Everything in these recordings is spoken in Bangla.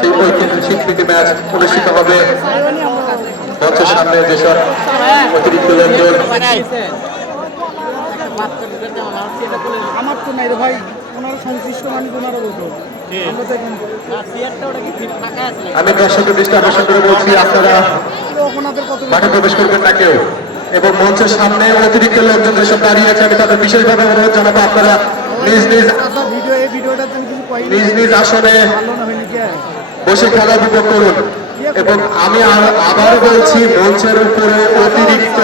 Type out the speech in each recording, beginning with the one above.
সেই ঐতিহাসিক স্বীকৃতি ম্যাচ অনুষ্ঠিত হবে। মঞ্চের সামনে যেসব অতিরিক্ত লোকজন। আমার তো নাই ভাই ওনারা সংশ্লিষ্ট মানুষ ওনারা বলতে হবে আমরা তো এখন আমি দর্শকের দৃষ্টি আকর্ষণ করে বলছি আপনারা মাঠে প্রবেশ করবেন না কেউ। এবং মঞ্চের সামনে অতিরিক্ত লোকজন যেসব দাঁড়িয়ে আছে আমি তাদের বিশেষভাবে অনুরোধ জানাব আপনারা নিজ নিজ নিজ আসনে বসে খেলা উপভোগ করুন। এবং আমি আবার বলছি মঞ্চের উপরে অতিরিক্ত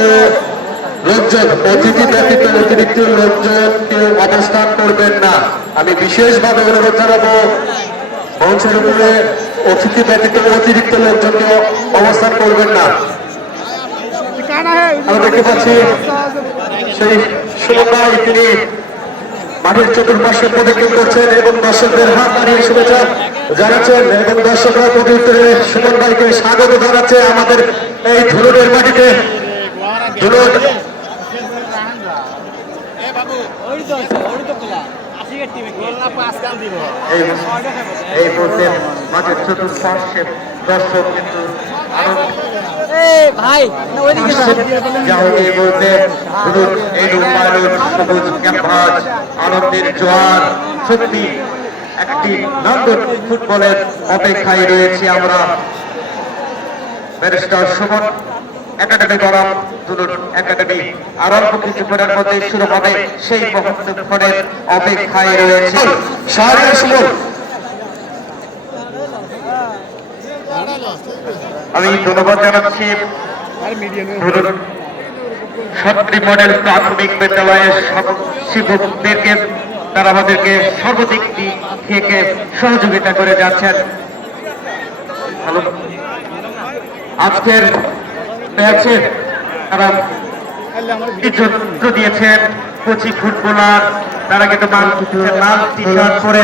লোকজন অতিথি ব্যতীত অতিরিক্ত লোকজন কেউ অবস্থান করবেন না। আমি বিশেষভাবে অনুরোধ জানাব মঞ্চের উপরে অতিথি ব্যতীত অতিরিক্ত লোকজন কেউ অবস্থান করবেন না। আমরা দেখতে পাচ্ছি সেই সমন্বয় তিনি মাঠের চতুর্পাশে প্রদক্ষিণ করছেন এবং দর্শকদের হাত বাড়িয়ে শুভেচ্ছা জানাচ্ছেন এবং দর্শকরা প্রতি উত্তরে সুমন ভাইকে স্বাগত জানাচ্ছে আমাদের এই ধুলুনের মাটিতে। এই মুহূর্তে মাঠের চতুর্পাশে দর্শক কিন্তু অপেক্ষায় রয়েছে আমরা। ব্যারিস্টার সুমন, একাডেমি গরম দুলুন একাডেমি আর অল্প কিছুক্ষণের মধ্যে শুরু হবে সেই অপেক্ষায় রয়েছে। সারা সুমন আমি ধন্যবাদ জানাচ্ছি। সত্রী মডেল প্রাথমিক বিদ্যালয়ের শিক্ষকদেরকে তারা আমাদেরকে সর্বদিক থেকে সহযোগিতা করে যাচ্ছেন। আজকের ম্যাচে তারা নেতৃত্ব দিয়েছেন কোচি ফুটবলার তারা কিন্তু লাল টি শার্ট পরে